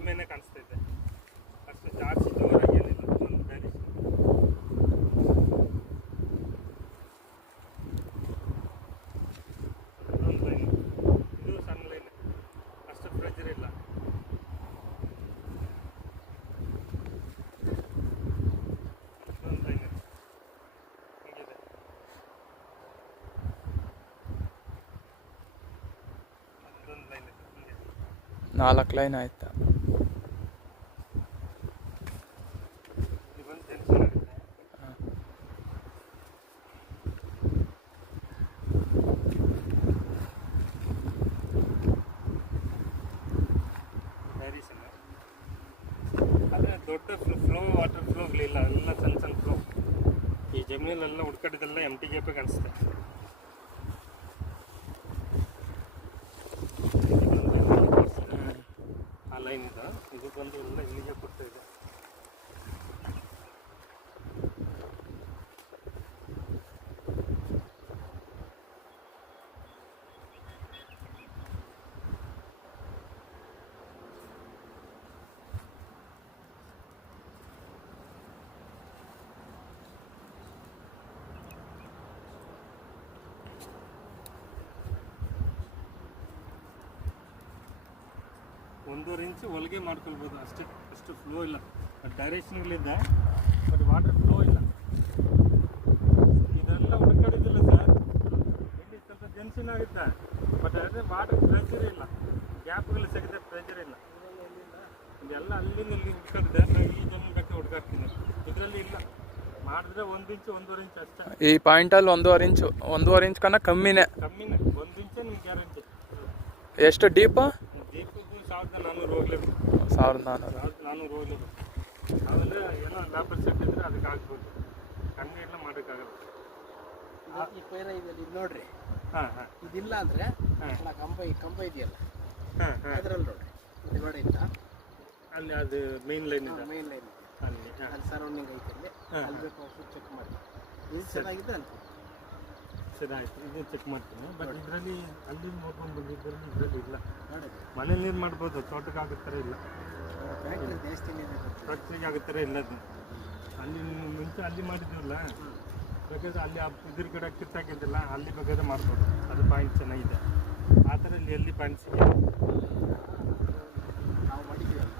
ಕಡಿಮೆನೇ ಕಾಣಿಸ್ತೈತೆ, ಅಷ್ಟು ಜಾಸ್ತಿ ಜೋರಾಗಿ ಏನಿಲ್ಲ. ಒಂದು ಡೈರೆಕ್ಷನ್ ಒಂದು ಲೈನ್, ಇದು ಸಣ್ಣ ಲೈನ್, ಅಷ್ಟು ಪ್ರೆಜರ್ ಇಲ್ಲ. ಒಂದು ಲೈನ್ ಹೀಗಿದೆ, ಅದೊಂದು ಲೈನ್ ಇದೆ ಹಿಂಗೆ. 4 ಲೈನ್ ಆಯ್ತಾ? ಇದೊಂದು ಜಂಕ್ಷನ್ ಆಗುತ್ತೆ. ಡೈರೆಕ್ಷನ್ ಆದರೆ ದೊಡ್ಡ ಫ್ಲೋ ವಾಟರ್ ಫ್ಲೋಗಳಿಲ್ಲ, ಎಲ್ಲ ಸಣ್ಣ ಸಣ್ಣ ಫ್ಲೋ. ಈ ಜಮೀನಲ್ಲೆಲ್ಲ ಹುಡ್ಕಡಿದೆಲ್ಲ MTGP ಕಾಣಿಸುತ್ತೆ. ಆ ಲೈನ್ ಇದೆ, ಇದು ಬಂದು ಎಲ್ಲ ಇಲ್ಲಿಗೆ ಕೊಡ್ತಾ ಇದೆ. ಒಂದೂವರೆ ಇಂಚು ಒಳಗೆ ಮಾಡ್ಕೊಳ್ಬೋದು ಅಷ್ಟೇ, ಅಷ್ಟು ಫ್ಲೋ ಇಲ್ಲ. ಡೈರೆಕ್ಷನ್ಗಳಿದೆ ಬಟ್ ವಾಟರ್ ಫ್ಲೋ ಇಲ್ಲ. ಇದೆಲ್ಲ ಹುಡ್ಕಾಡಿದಿಲ್ಲ ಸರ್, ಇಲ್ಲಿ ಸ್ವಲ್ಪ ಜಂಕ್ಷನ್ ಆಗುತ್ತೆ ಬಟ್ ಅದೇ ವಾಟರ್ ಪ್ರೆಷರ್ ಇಲ್ಲ, ಗ್ಯಾಪ್ಗಳು ಸಿಗುತ್ತೆ, ಪ್ರೆಷರ್ ಇಲ್ಲ. ಇದೆಲ್ಲ ಅಲ್ಲಿಂದ ಇಲ್ಲಿ ಹುಡ್ಕಾಡಿದೆ, ನಾವು ಈ ಜಮೀನು ಬೇಕಾದ್ರೆ ಹುಡ್ಕಾಡ್ತೀನಿ. ಇದರಲ್ಲಿ ಇಲ್ಲ, ಮಾಡಿದ್ರೆ 1 ಇಂಚು 1.5 ಇಂಚು ಅಷ್ಟೇ. ಈ ಪಾಯಿಂಟಲ್ಲಿ 1.5 ಇಂಚ್ ಕన్నా ಕಮ್ಮಿನೇ. 1 ಇಂಚು ನಿಮ್ಗೆ ಗ್ಯಾರಂಟಿ. ಎಷ್ಟು ಡೀಪು? ದೀಪಕ್ಕೂ 1400 ಹೋಗ್ಲೇಬೇಕು. 1400 ಹೋಗ್ಲೇಬೇಕು. ಆಮೇಲೆ ಏನೋ ಲೇಬರ್ ಸೆಟ್ ಇದ್ರೆ ಅದಕ್ಕೆ ಆಗ್ಬೋದು, ಹಂಗೆ ಎಲ್ಲ ಮಾಡೋಕ್ಕಾಗಲ್ಲ. ಈ ಪೈರ ಇದೆಲ್ಲ ಇದು ನೋಡ್ರಿ. ಹಾಂ ಇದಿಲ್ಲ ಅಂದರೆ ಕಂಬ ಇದೆಯಲ್ಲ, ಅದರಲ್ಲಿ ನೋಡ್ರಿ, ಇದು ನೋಡಿ ಇಂದ ಅಲ್ಲಿ ಅದು ಮೇನ್ ಲೈನ್ ಇದೆ, ಮೇನ್ ಲೈನ್ ಇದೆ, ಅಲ್ಲಿ ಸರೌಂಡಿಂಗ್ ಐತೆ, ಅಲ್ಲಿ ಬೇಕು ಚೆಕ್ ಮಾಡಿ. ಇದು ಚೆನ್ನಾಗಿದೆ ಅಂತ ಸರಿ ಆಯಿತು, ಇದು ಚೆಕ್ ಮಾಡ್ತೀನಿ. ಬಟ್ ಇದರಲ್ಲಿ ಅಲ್ಲಿ ನೋಡ್ಕೊಂಡು ಬಂದಿದ್ರಲ್ಲಿ ಇದರಲ್ಲಿ ಇಲ್ಲ. ಮನೇಲಿ ನೀರು ಮಾಡ್ಬೋದು, ತೋಟಕ್ಕೆ ಆಗೋ ಥರ ಇಲ್ಲ, ಫ್ಯಾಕ್ಟ್ರಿಗೆ ಆಗೋ ಥರ ಇಲ್ಲ. ಅದು ಅಲ್ಲಿ ಮುಂಚೆ ಅಲ್ಲಿ ಮಾಡಿದ್ದೀವಲ್ಲ, ಬೇಕಾದ್ರೆ ಅಲ್ಲಿ ಇದ್ರ ಕಡೆ ಕಿತ್ತಾಕಿದ್ದಿಲ್ಲ, ಅಲ್ಲಿ ಬೇಕಾದ್ರೆ ಮಾಡ್ಬೋದು, ಅದು ಪಾಯಿಂಟ್ ಚೆನ್ನಾಗಿದೆ. ಆ ಥರ ಇಲ್ಲಿ ಎಲ್ಲಿ ಪಾಯಿಂಟ್ ಸಿಗುತ್ತೆ. ನಾವು ಮಾಡಿದ್ದೀವಲ್ಲ,